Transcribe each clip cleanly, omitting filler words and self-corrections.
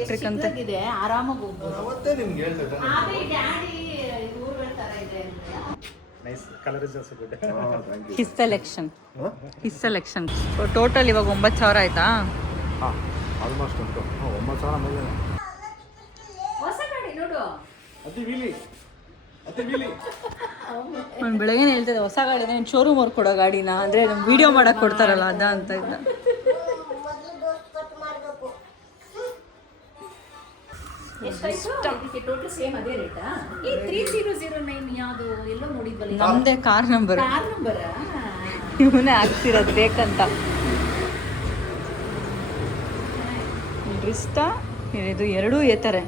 Electric ಅಂತ ಇದೆ, ಆರಾಮಾಗಿ ಹೋಗ್ಬೋದು. ಅವತ್ತೇ ನಿಮ್ಗೆ ಹೇಳ್ದೆ ಆದ್ರೆ ಈ ಡ್ಯಾಡಿ ಊರುಗಳ ತರ ಇದೆ ಅಂತ. Nice colour is also good. His selection total ಇವಾಗ 9,000 ಆಯ್ತಾ? ಹಾಂ ಆಲ್ಮೋಸ್ಟ್ ಉಂಟು. 9,000 ಮೇಲೆ ಹೊಸ ಗಾಡಿ ನೋಡು. ನಾನು ಬೆಳಗ್ಗೆ ಹೇಳ್ತಿದ್ದೆ ಹೊಸ ಗಾಡಿನ ಶೋರೂಮ್ ಅವ್ರು ಕೊಡೋ ಗಾಡಿನ, ಅಂದರೆ ನಮ್ಗೆ ವಿಡಿಯೋ ಮಾಡಕ್ಕೆ ಕೊಡ್ತಾರಲ್ಲ ಅದ ಅಂತ ಇದ್ದ. ಟೋಟಲ್ ಸೇಮ್ ಅದೇ ರೇಟಾ? ಈ 3009 ಯಾವುದು ಎಲ್ಲೋ ನೋಡಿದ್ವಲ್ಲ, ನಮ್ಮದೇ ಕಾರ್ ನಂಬರ್, ಕಾರ್ ನಂಬರ್ ಇವನೇ ಹಾಕ್ತಿರೋದು ಬೇಕಂತ. ರಿಸ್ಟಾ ಇದು ಎರಡೂ ಏತಾರೆ.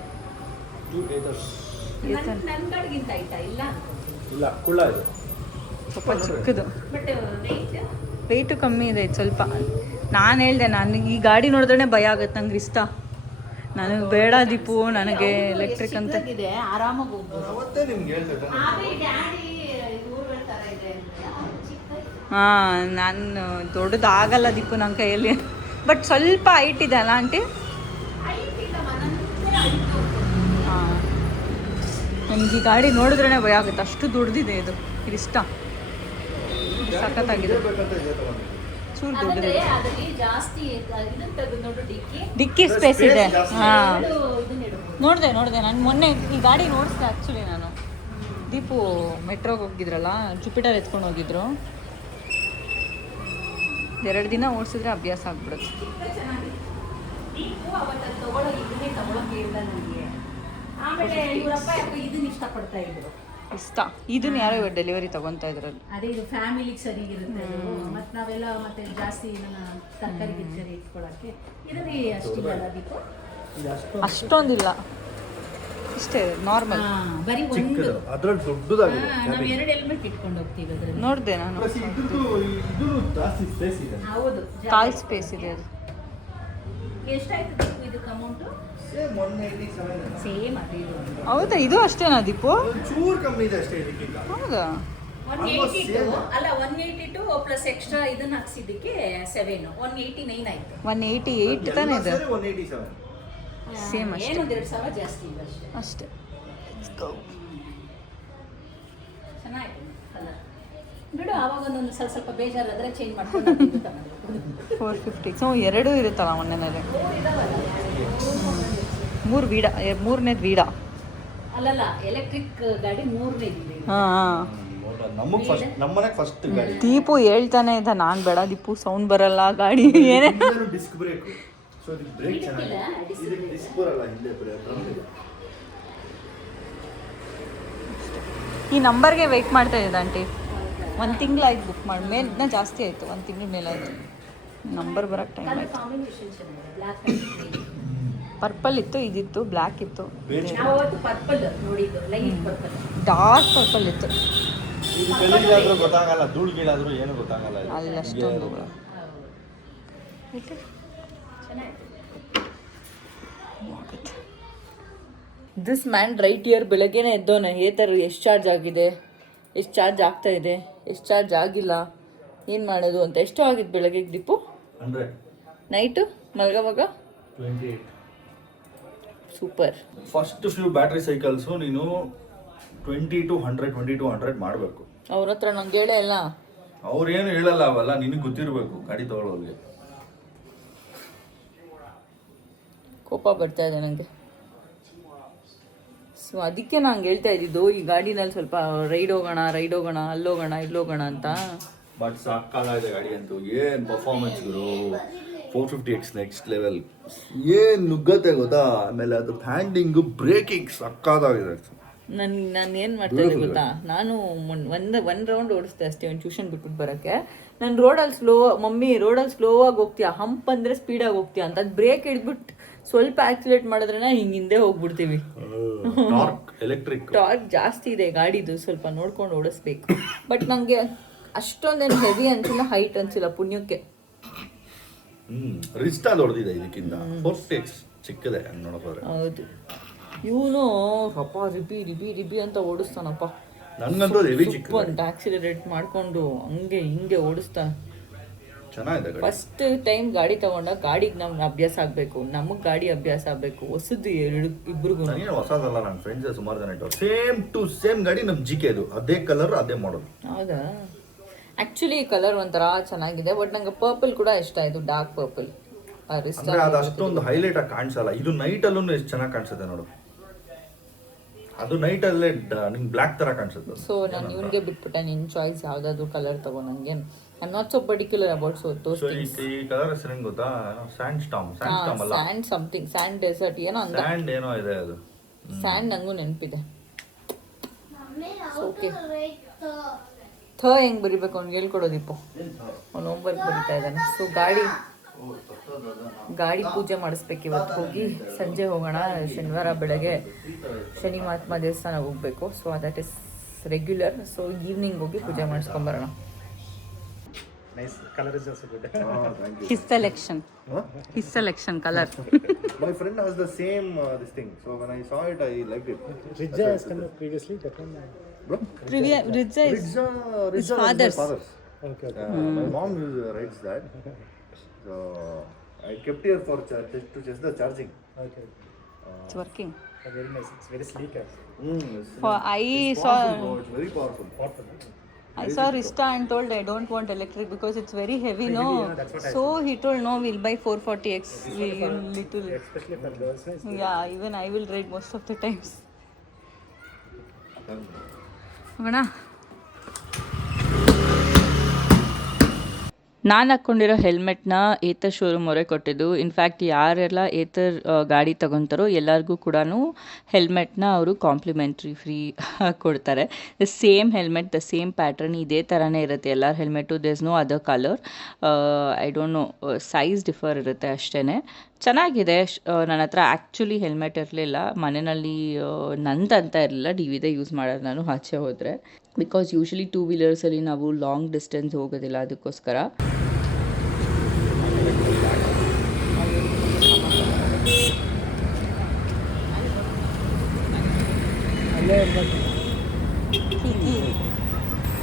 ನನ್ನ ಗಾಡಿಗಿಂತ ಆಯ್ತಾ? ಇಲ್ಲ ಕುಳ್ಳ ಇದು ಸ್ವಲ್ಪ ಚಿಕ್ಕದು, ಬಟ್ ವೆಯ್ಟು ಕಮ್ಮಿ ಇದೆ ಇದು ಸ್ವಲ್ಪ. ನಾನು ಹೇಳ್ದೆ ನಾನು ಈ ಗಾಡಿ ನೋಡಿದ್ರೆ ಭಯ ಆಗುತ್ತೆ ನಂಗೆ ಇಷ್ಟ, ನನಗೆ ಬೇಡ ದೀಪು, ನನಗೆ ಎಲೆಕ್ಟ್ರಿಕ್ ಅಂತ ಇದೆ, ಆರಾಮಾಗಿ ಹೋಗ್ಬೋದು. ಅವತ್ತೇ ನಿಮ್ಗೆ ಹೇಳ್ದೆ ಆದ್ರೆ ಈ ಡ್ಯಾಡಿ ಊರುಗಳ ತರ ಇದೆ ಅಂತ. ಹಾಂ, ನಾನು ದೊಡ್ಡದಾಗಲ್ಲ ದೀಪು ನನ್ನ ಕೈಯಲ್ಲಿ, ಬಟ್ ಸ್ವಲ್ಪ ಹೈಟ್ ಇದೆ ಅಲ್ಲ ಆಂಟಿ? ಹಾಂ, ನನಗೆ ಈ ಗಾಡಿ ನೋಡಿದ್ರೇ ಭಯ ಆಗುತ್ತೆ, ಅಷ್ಟು ದೊಡ್ಡದಿದೆ ಇದು. ಇಷ್ಟ ಸಖತ್ತಾಗಿದೆ, ಚೂರು ದೊಡ್ಡದಿದೆ. ಅದರಲ್ಲಿ ಜಾಸ್ತಿ ಇದನ್ನ ತೆಗೆದು ನೋಡು, ಡಿಕ್ಕಿ ಸ್ಪೇಸ್ ಇದೆ. ಹಾಂ, ಇದನ್ನ ಇಡು. ನೋಡಿದೆ ನಾನು ಮೊನ್ನೆ ಈ ಗಾಡಿ ನೋಡಿಸ್ದೆ ಆ್ಯಕ್ಚುಲಿ. ನಾನು ದೀಪು ಮೆಟ್ರೋಗೆ ಹೋಗಿದ್ರಲ್ಲ, ಜುಪಿಟರ್ ಎತ್ಕೊಂಡು ಹೋಗಿದ್ರು. 2 ದಿನ ಓಡಿಸಿದ್ರೆ ಅಭ್ಯಾಸ ಆಗ್ಬಿಡುತ್ತೆ. ಅವತ್ತು ತಗೊಳ್ಳೋ ಇದನ್ನೇ ತಗೊಳಕ್ಕೆ ಇಲ್ಲ ನನಗೆ. ಆಮೇಲೆ ಇವರಪ್ಪ ಯಾಕೆ ಇದನ್ನ ಇಷ್ಟಪಡ್ತಾ ಇದ್ರು. ಇಷ್ಟ ಇದನ್ನ ಯಾರೋ ಇವಾಗ ಡೆಲಿವರಿ ತಗೊತಾ ಇದ್ರಲ್ಲಿ. ಅದೇ ಇದು ಫ್ಯಾಮಿಲಿಗೆ ಸರಿಗಿರುತ್ತೆ. ಮತ್ತು ನಾವೆಲ್ಲ ಮತ್ತೆ ಜಾಸ್ತಿ ಇದನ್ನ ತರಕಾರಿ ಗಿರ್ಕಾರಿ ಇಟ್ಕೊಳ್ಳೋಕ್ಕೆ ಇದನ್ನೇ ಅಷ್ಟಿಲ್ಲ ದೀಪು, ಅಷ್ಟೊಂದಿಲ್ಲ, ಇಷ್ಟೇ ನಾರ್ಮಲ್. ಬರೀ ಒಂದು ಚಿಕ್ಕದು ಅದ್ರಲ್ಲಿ ದೊಡ್ಡದಾಗಿದೆ. ನಾವು 2 ಹೆಲ್ಮೆಟ್ ಇಟ್ಕೊಂಡು ಹೋಗ್ತೀವಿ ಅದ್ರಲ್ಲಿ. ನೋಡಿದೆ ನಾನು, ಇದು ಜಾಸ್ತಿ ಸ್ಪೇಸ್ ಇದೆ. ಹೌದು, ಕಾಲ್ ಸ್ಪೇಸ್ ಇದೆ ಅದು. ಎಷ್ಟಾಯ್ತು ದೀಪು ಇದಕ್ಕೆ ಅಮೌಂಟು? ಸೇಮ್ 187 ಸೇಮ್ ಅದೇ ಇದು. ಹೌದಾ, ಇದು ಅಷ್ಟೇನಾ ದೀಪು? ಚೂರು ಕಮ್ಮಿ ಇದೆ ಅಷ್ಟೇ ಇದಕ್ಕಿಂತ. ಹೌದಾ? 182 ಅಲ್ಲ, 182 ಪ್ಲಸ್ ಎಕ್ಸ್ಟ್ರಾ ಇದನ್ನ ಹಾಕ್ಸಿದ್ದಕ್ಕೆ 7 189 ಆಯ್ತು. 188 ತಾನೇ ಇದು? 187 ಸೇಮ್ ಅಷ್ಟೇ, ಏನೊಂದು 2,000 ಜಾಸ್ತಿ ಇದೆ ಅಷ್ಟೇ. ಅಷ್ಟೇ. ಚೆನ್ನಾಗಿದೆ ಅಲ್ಲ ಬಿಡು. ಆವಾಗ ಒಂದೊಂದು ಸ್ವಲ್ಪ ಬೇಜಾರಾದ್ರೆ ಚೇಂಜ್ ಮಾಡ್ಕೊಂಡು 450. ಸೊ 2 ಇರುತ್ತಲ್ಲ ಮೊನ್ನೆನಲ್ಲಿ. 3 ವೀಡ, 3ನೇದು ವೀಡ. ಅಲ್ಲಲ್ಲ, ಎಲೆಕ್ಟ್ರಿಕ್ ಗಾಡಿ 3ನೇ ಇದೆ. ಹಾಂ, ನಮಗೆ ಫಸ್ಟ್ ನಮ್ಮನೆಗೆ ಫಸ್ಟ್ ಗಾಡಿ. ದೀಪು ಹೇಳ್ತಾನೆ ಇದ್ದ, ನಾನು ಬೇಡ ದೀಪು, ಸೌಂಡ್ ಬರಲ್ಲ ಗಾಡಿ ಏನೇ. ಡಿಸ್ಕ್ ಬ್ರೇಕ್, ಸೊ ಇದಕ್ಕೆ ಬ್ರೇಕ್ ಚೆನ್ನಾಗಿದೆ. ಇದಕ್ಕೆ ಡಿಸ್ಕ್ ಬರಲ್ಲ, ಹಿಂದೆ ಬ್ರೇಕ್. ಈ ನಂಬರ್ಗೆ ವೆಯ್ಟ್ ಮಾಡ್ತಾ ಇದ್ದ ಆಂಟಿ. 1 ತಿಂಗಳಾಯ್ತು ಬುಕ್ ಮಾಡಿ, ಮೇಲಿನ ಜಾಸ್ತಿ ಆಯಿತು, 1 ತಿಂಗಳ ಮೇಲಾಯಿತು. ನಂಬರ್ ಬರೋಕ್ಕೆ ಟೈಮ್ ಆಯಿತು. ಪರ್ಪಲ್ ಇತ್ತು, ಇದಿತ್ತು, ಬ್ಲ್ಯಾಕ್ ಇತ್ತು, ಪರ್ಪಲ್ ನೋಡಿದ್ದು, ಲೈಟ್ ಪರ್ಪಲ್, ಡಾರ್ಕ್ ಪರ್ಪಲ್ ಇತ್ತು. ಇದು ಬೆಳಿಗ್ಗಾದ್ರೂ ಗೊತ್ತಾಗಲ್ಲ, ಧೂಳು ಗೀಳಾದ್ರೂ ಏನು ಗೊತ್ತಾಗಲ್ಲ. ಅಲ್ಲಷ್ಟೊಂದು ದಿಸ್ ಮ್ಯಾನ್ ರೈಟ್ ಇಯರ್ ಬೆಳಗ್ಗೆನೇ ಎದ್ದೋನೆ ಹೇಳ್ತಾರೆ ಎಷ್ಟು ಚಾರ್ಜ್ ಆಗಿದೆ, ಎಷ್ಟು ಚಾರ್ಜ್ ಆಗ್ತಾ ಇದೆ, ಎಷ್ಟು ಚಾರ್ಜ್ ಆಗಿಲ್ಲ, ಏನು ಮಾಡೋದು ಅಂತ. ಎಷ್ಟು ಆಗಿದ್ದು ಬೆಳಗ್ಗೆ ದೀಪು? 100. ನೈಟು ಮಲಗೋವಾಗ 28. Super. First few battery cycles ನೀನು 20 to 100 ಮಾಡಬೇಕು. ಅವ್ರ ಹತ್ರ ನಂಗೆ ಹೇಳೇ ಇಲ್ಲ, ಅವ್ರೇನು ಹೇಳಲ್ಲ, ಅವೆಲ್ಲ ನಿನಗೆ ಗೊತ್ತಿರಬೇಕು ಗಾಡಿ ತೊಗೊಳ್ಳೋರಿಗೆ. ಕೋಪ ಬರ್ತಾ ಇದೆ ನನಗೆ. ಸೊ ಅದಕ್ಕೆ ನಂಗೆ ಹೇಳ್ತಾ ಇದ್ದಿದ್ದು, ಈ ಗಾಡಿನಲ್ಲಿ ಸ್ವಲ್ಪ ರೈಡ್ ಹೋಗೋಣ, ಅಲ್ಲೋಗೋಣ, ಇಲ್ಲೋಗೋಣ ಅಂತ. ಬಟ್ ಸಾಕಾಗಿದೆ ಗಾಡಿ ಅಂತೂ. ಏನು ಪರ್ಫಾರ್ಮೆನ್ಸ್ ಗುರು, 450X ನೆಕ್ಸ್ಟ್ ಲೆವೆಲ್. ಏನು ನುಗ್ಗತ್ತೆ ಗೊತ್ತಾ. ಆಮೇಲೆ ಅದ್ರ ಹ್ಯಾಂಡಿಂಗು, ಬ್ರೇಕಿಂಗ್ ಸಕ್ಕಾದಾಗಿದೆ. ನಾನು ಏನು ಮಾಡ್ತಾ ಇದ್ದೆ ಗೊತ್ತಾ, ನಾನು ಒಂದು ರೌಂಡ್ ಓಡಿಸ್ದೆ ಅಷ್ಟೇ, ಒಂದು ಟ್ಯೂಷನ್ ಬಿಟ್ಬಿಟ್ಟು ಬರೋಕ್ಕೆ. ನಾನು ರೋಡಲ್ಲಿ ಮಮ್ಮಿ ರೋಡಲ್ಲಿ ಸ್ಲೋವಾಗಿ ಹೋಗ್ತೀಯಾ, ಹಂಪ್ ಅಂದರೆ ಸ್ಪೀಡಾಗಿ ಹೋಗ್ತೀಯಾ ಅಂತ. ಅದು ಬ್ರೇಕ್ ಹಿಡಿದ್ಬಿಟ್ಟು ಸ್ವಲ್ಪ ಆಕ್ಸಿಲೇಟ್ ಮಾಡಿದ್ರೆ ಹಿಂಗೆ ಹಿಂದೆ ಹೋಗ್ಬಿಡ್ತೀವಿ. ಎಲೆಕ್ಟ್ರಿಕ್ ಟಾರ್ಕ್ ಜಾಸ್ತಿ ಇದೆ ಗಾಡಿದು, ಸ್ವಲ್ಪ ನೋಡ್ಕೊಂಡು ಓಡಿಸ್ಬೇಕು. ಬಟ್ ನನಗೆ ಅಷ್ಟೊಂದೇನು ಹೆವಿ ಅನ್ಸಿಲ್ಲ, ಹೈಟ್ ಅನ್ಸಿಲ್ಲ ಪುಣ್ಯಕ್ಕೆ. ರಿಸ್ಟಾ ದೊಡ್ಡದಿದೆ ಇದಕ್ಕಿಂತ. 450X ಚಿಕ್ಕದೆ ಹಂಗೆ ನೋಡೋದ್ರೆ. ಹೌದು, ಇವನು ಪಾಪ ರಿಬಿ ಅಂತ ಓಡಿಸ್ತಾನಪ್ಪ. ನನಗಂತೂ ಹೆವಿ ಚಿಕ್ಕ ಅಂತ ಆಕ್ಸಿಲರೇಟ್ ಮಾಡಿಕೊಂಡು ಹಂಗೆ ಹಿಂಗೆ ಓಡಿಸ್ತಾನೆ. ಚೆನ್ನಾಗಿದೆ ಗಾಡಿ. ಫಸ್ಟ್ ಟೈಮ್ ಗಾಡಿ ತಗೊಂಡಾಗ ಗಾಡಿಗೆ ನಮ್ಗೆ ಅಭ್ಯಾಸ ಆಗಬೇಕು, ನಮಗೆ ಗಾಡಿ ಅಭ್ಯಾಸ ಆಗಬೇಕು. ಹೊಸದು ಇಬ್ರಿಗೂ ನನಗೇನು ಹೊಸದಲ್ಲ, ನನ್ನ ಫ್ರೆಂಡ್ಸ್ ಸುಮಾರು ಜನ ಇಟ್ಟವ್ರು. ಸೇಮ್ ಟು ಸೇಮ್ ಗಾಡಿ ನಮ್ಮ ಜಿಕೆ ಅದು, ಅದೇ ಕಲರ್ ಅದೇ ಮಾಡಲ್. ಹೌದಾ? ಆ್ಯಕ್ಚುಲಿ ಕಲರ್ ಒಂಥರ ಚೆನ್ನಾಗಿದೆ, ಬಟ್ ನಂಗೆ ಪರ್ಪಲ್ ಕೂಡ ಇಷ್ಟ ಆಯಿತು, ಡಾರ್ಕ್ ಪರ್ಪಲ್. ಅಂದ್ರೆ ಅದು ಅಷ್ಟೊಂದು ಹೈಲೈಟ್ ಆಗಿ ಕಾಣಿಸಲ್ಲ. ಇದು ನೈಟ್ ಅಲ್ಲೂ ಎಷ್ಟು ಚೆನ್ನಾಗಿ ಕಾಣಿಸುತ್ತೆ ನೋಡು. ಅದು ನೈಟ್ ಅಲ್ಲೇ ನಿಂಗೆ ಬ್ಲ್ಯಾಕ್ ತರ ಕಾಣಿಸುತ್ತೆ. ಸೊ ನಾನು ಇವನಿಗೆ ಬಿಟ್ಬಿಟ್ಟೆ, ನಿನ್ನ ಚಾಯ್ಸ್ ಯಾವುದಾದ್ರು ಕಲರ್ ತಗೋ. ನನಗೆ I am not so particular about those things. ಈ ಕಲರ್ ಹೆಸರು ಏನು ಗೊತ್ತಾ? ಸ್ಯಾಂಡ್ ಸ್ಟಾಮ್ ಅಲ್ಲ, ಸ್ಯಾಂಡ್ ಸಮಥಿಂಗ್, ಸ್ಯಾಂಡ್ ಡೆಸರ್ಟ್ ಏನೋ ಅಂತ. ಸ್ಯಾಂಡ್ ಏನೋ ಇದೆ ಅದು. ಸ್ಯಾಂಡ್ ನನಗೂ ನೆನಪಿದೆ. ಓಕೆ, ಹೆಂಗ್ ಬರಿಬೇಕು ಅವ್ನಿಗೆ ಹೇಳ್ಕೊಡೋದಿಪ್ಪು, ಅವ್ನು ಹೋಮ್ವರ್ಕ್ ಬರಿತಾ ಇದ್ದಾನೆ. ಸೊ ಗಾಡಿ ಪೂಜೆ ಮಾಡಿಸ್ಬೇಕು ಇವತ್ತು. ಹೋಗಿ ಸಂಜೆ ಹೋಗೋಣ, ಶನಿವಾರ ಬೆಳಗ್ಗೆ ಶನಿ ಮಹಾತ್ಮ ದೇವಸ್ಥಾನ ಹೋಗ್ಬೇಕು. So that is regular. So evening ಹೋಗಿ ಪೂಜೆ ಮಾಡಿಸ್ಕೊಂಬರೋಣ. Nice. Color is also good. His selection color. My friend has the same this thing. So when I saw it, I liked it. Rizza has come previously. That one. Bro? Rizza is Rizza is my father's. Okay. My mom rides that. So I kept here for to just the charging. Okay. It's working. Very nice. It's very sleek. It's very powerful. I saw Rista and told I don't want electric because it's very heavy, no? yeah, that's what I So he told no, we'll buy 440X. Little. Especially for girls. Nice. Yeah, even I will ride most of the times. ಹೋಗೋಣ. ನಾನು ಹಾಕ್ಕೊಂಡಿರೋ ಹೆಲ್ಮೆಟ್ನ Ather showroom ಅವರೇ ಕೊಟ್ಟಿದ್ದು. In fact ಯಾರೆಲ್ಲ ಏತರ್ ಗಾಡಿ ತಗೊತಾರೋ ಎಲ್ಲರಿಗೂ ಕೂಡ ಹೆಲ್ಮೆಟ್ನ ಅವರು ಕಾಂಪ್ಲಿಮೆಂಟ್ರಿ ಫ್ರೀ ಕೊಡ್ತಾರೆ. The same helmet, the same pattern ಇದೇ ಥರನೇ ಇರುತ್ತೆ ಎಲ್ಲರ helmet. There is no other colour. I don't know, size differ ಇರುತ್ತೆ ಅಷ್ಟೇ. ಚೆನ್ನಾಗಿದೆ. ನನ್ನ ಹತ್ರ ಆ್ಯಕ್ಚುಲಿ ಹೆಲ್ಮೆಟ್ ಇರಲಿಲ್ಲ ಮನೆಯಲ್ಲಿ, ನಂದಂತ ಇರಲಿಲ್ಲ, ಡಿವಿದೇ ಯೂಸ್ ಮಾಡೋದು ನಾನು ಆಚೆ ಹೋದರೆ. ಬಿಕಾಸ್ ಯೂಶ್ವಲಿ 2 ವೀಲರ್ಸಲ್ಲಿ ನಾವು ಲಾಂಗ್ ಡಿಸ್ಟೆನ್ಸ್ ಹೋಗೋದಿಲ್ಲ, ಅದಕ್ಕೋಸ್ಕರ.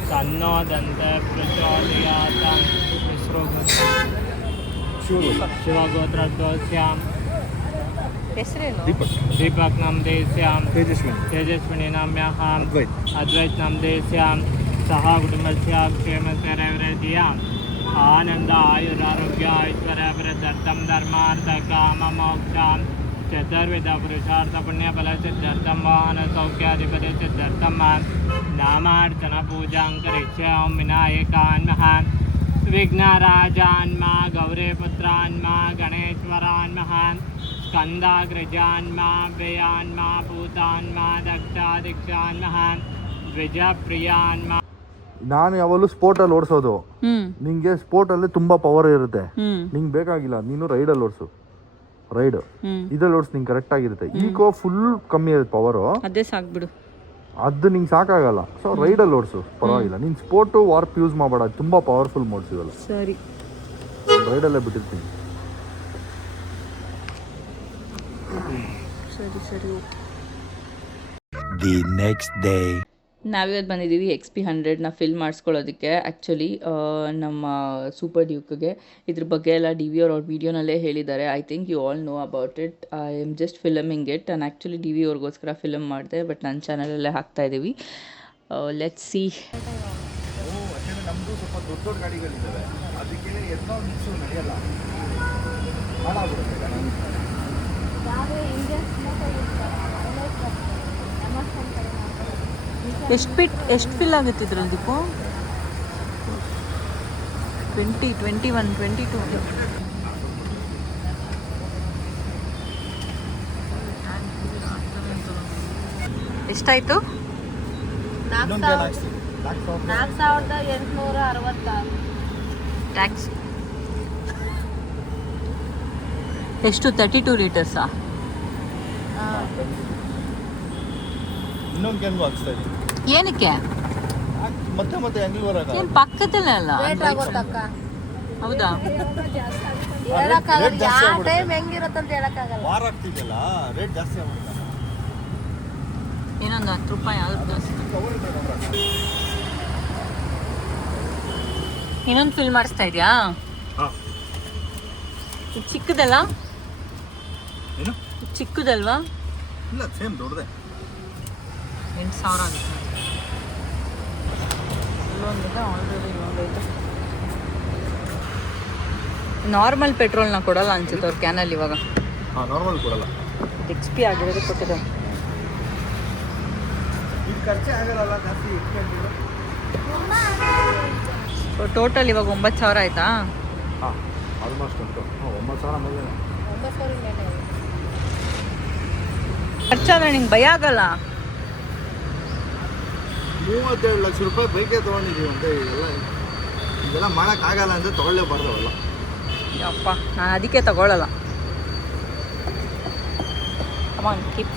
ಸನ್ನೋದಂತ ಪ್ರಚೋದಯಾತಾಂ ಶಿವಗೋತ್ರಸ್ಯಾಂ ಹೆಸರೇನು? ದೀಪಕ್ ನಮ್ದೇಸ್ಯಾಂ Tejaswini. ನಾಮ್ಯಾಂ ಅದ್ವೈತ್ ನಮ್ದೇಸ್ಯಾಂ ಸಹ ಕುಟುಂಬಸ್ಯಾಂ ಕ್ಷೇಮಕರವೃದ್ಧಿಯಾಂ ಆನಂದ ಆಯುರಾರೋಗ್ಯ ಐಶ್ವರ್ಯಾಭಿವೃದ್ಧರ್ಥಂ ಧರ್ಮಾರ್ಥ ಕಾಮ ಮೋಕ್ಷಾಂ ಚತುರ್ವಿಧ ಪುರುಷಾರ್ಥ ಪುಣ್ಯಫಲ ಸಿದ್ಧಾರ್ಥಂ ವಾಹನ ಸೌಖ್ಯಾಧಿಪತಿ ಸಿದ್ಧಾರ್ಥಂ ನಾಮಾರ್ಚನ ಪೂಜಾಂ ಕರಿಷ್ಯಾಂ ವಿನಾಯಕಾನ್ಮಃ ವಿಘ್ನರಾಜಾನ್ಮಾ ಗೌರೀಪುತ್ರಾನ್ಮಾ ಗಣೇಶ್ವರಾನ್ಮಃ ಸ್ಕಂದಾಗ್ರಜಾನ್ಮಾ ವ್ಯಯಾನ್ಮಾ ಭೂತಾನ್ಮಾ ದಕ್ಷಾದಿಕ್ಷಾನ್ಮಃ ದ್ವಿಜಪ್ರಿಯಾನ್ಮಾ. ನಾನು ಯಾವಾಗಲೂ ಸ್ಪೋರ್ಟಲ್ಲಿ ಓಡಿಸೋದು. ನಿಂಗೆ ಸ್ಪೋರ್ಟಲ್ಲಿ ತುಂಬ ಪವರ್ ಇರುತ್ತೆ, ನಿಂಗೆ ಬೇಕಾಗಿಲ್ಲ, ನೀನು ರೈಡಲ್ಲಿ ಓಡಿಸು. ರೈಡ್ ಇದ್ರಲ್ಲಿ ಓಡಿಸ್ ನಿಂಗೆ ಕರೆಕ್ಟ್ ಆಗಿರುತ್ತೆ. ಈಕೋ ಫುಲ್ ಕಮ್ಮಿ ಇರುತ್ತೆ ಪವರು, ಅದೇ ಸಾಕ್ಬಿಡು. ಅದು ನಿಂಗೆ ಸಾಕಾಗಲ್ಲ. ಸೊ ರೈಡಲ್ಲಿ ಓಡಿಸು, ಪರವಾಗಿಲ್ಲ. ನೀನು ಸ್ಪೋರ್ಟು ವಾರ್ಪ್ ಯೂಸ್ ಮಾಡಬೇಡ, ತುಂಬ ಪವರ್ಫುಲ್ ಮೋಡ್ಸ್ ಇವೆಲ್ಲ. ಸರಿ, ರೈಡಲ್ಲೇ ಬಿಟ್ಟಿರ್ತೀನಿ. ಸರಿ. The next day. ನಾವಿವತ್ತು ಬಂದಿದ್ದೀವಿ XP100ನ ಫಿಲ್ ಮಾಡಿಸ್ಕೊಳ್ಳೋದಕ್ಕೆ. ಆ್ಯಕ್ಚುಲಿ ನಮ್ಮ ಸೂಪರ್ ಡ್ಯೂಕ್ಗೆ ಇದ್ರ ಬಗ್ಗೆ ಎಲ್ಲ DV ಅವ್ರ ವೀಡಿಯೋನಲ್ಲೇ ಹೇಳಿದ್ದಾರೆ. I think you all know about it. I am just filming it. ನಾನು ಆ್ಯಕ್ಚುಲಿ DV ಅವ್ರಿಗೋಸ್ಕರ ಫಿಲಮ್ ಮಾಡಿದೆ, ಬಟ್ ನನ್ನ ಚಾನಲಲ್ಲೇ ಹಾಕ್ತಾಯಿದ್ದೀವಿ. Let's see. ನಮ್ಮದು ಸ್ವಲ್ಪ ದೊಡ್ಡ ಗಾಡಿಗಳಿದ್ದಾವೆ, ಅದಕ್ಕೆ ಎಲ್ಲೋ ಮಿಕ್ಸು ನಡೆಯಲ್ಲ, ಹಾಳಾಗ್ಬಿಡುತ್ತೆ. ಎಷ್ಟು ಫಿಲ್ ಆಗುತ್ತೆ ಇದ್ರಲ್ಲಿ ದೀಪು? 20, 21, 22. ಎಷ್ಟಾಯಿತು? 4,866 ಟ್ಯಾಕ್ಸ್ ಎಷ್ಟು? 32 ಲೀಟರ್ಸಾ? ಇನ್ನೊಂದು ಕ್ಯಾನ್ಗೂ ಹಾಕ್ಸ್ತಾ ಇದ್ದೀನಿ. ಏನಕ್ಕೆ? ಮತ್ತೆ ಅಂಗಡಿ ಬರೋಣ. ಏನು ಪಕ್ಕದಲ್ಲೇ ಅಲ್ಲ? ಹೌದಾ? ವಾರ ಆಗ್ತಿದೆಯಲ್ಲ, ರೇಟ್ ಜಾಸ್ತಿ ಆಗ್ಬಿಡುತ್ತೆ. ಏನೊಂದು 10 ರೂಪಾಯಿ ಆಗುತ್ತೆ ಜಾಸ್ತಿ. ಇನ್ನೊಂದು ಫಿಲ್ ಮಾಡಿಸ್ತಾ ಇದೆಯಾ? ಇದು ಚಿಕ್ಕದಲ್ಲ, ಏನು ಚಿಕ್ಕದಲ್ವಾ? ಇಲ್ಲ ಸೇಮ್ ದೊಡ್ಡದೆ. 8,000 ಆಗುತ್ತೆ. ಇಲ್ಲೊಂದಿದೆ ಆಲ್ರೆಡಿ, ಇಲ್ಲೊಂದೈತೆ. ನಾರ್ಮಲ್ ಪೆಟ್ರೋಲ್ನ ಕೊಡಲ್ಲ ಅನ್ಸುತ್ತೆ ಅವ್ರ ಕ್ಯಾನಲ್ಲಿ ಇವಾಗ. ಹಾಂ ನಾರ್ಮಲ್ ಕೊಡಲ್ಲ, XP ಆಗಿರೋದು ಕೊಟ್ಟಿದ್ದಾರೆ. ಇದು ಖರ್ಚೆ ಆಗಲ್ಲ ಜಾಸ್ತಿ. ಟೋಟಲ್ ಇವಾಗ 9,000 ಆಯ್ತಾ? ಹಾಂ ಆಲ್ಮೋಸ್ಟ್ ಉಂಟು. 9,000 ಮೇಲೆ. ಖರ್ಚಾದ್ರೆ ನಿಂಗೆ ಭಯ ಆಗಲ್ಲ? 37 ಲಕ್ಷ ರೂಪಾಯಿ ಬೈಕೇ ತೊಗೊಂಡಿದ್ದೀವಿ ಅಂತ. ಇದೆಲ್ಲ ಮಾಡೋಕ್ಕಾಗಲ್ಲ ಅಂದರೆ ತೊಗೊಳ್ಳೇಬಾರ್ದು ಅವೆಲ್ಲ. ಯಪ್ಪ, ನಾನು ಅದಕ್ಕೆ ತಗೊಳ್ಳಲ್ಲ. ಕಮಾನ್ ಕೀಪ್.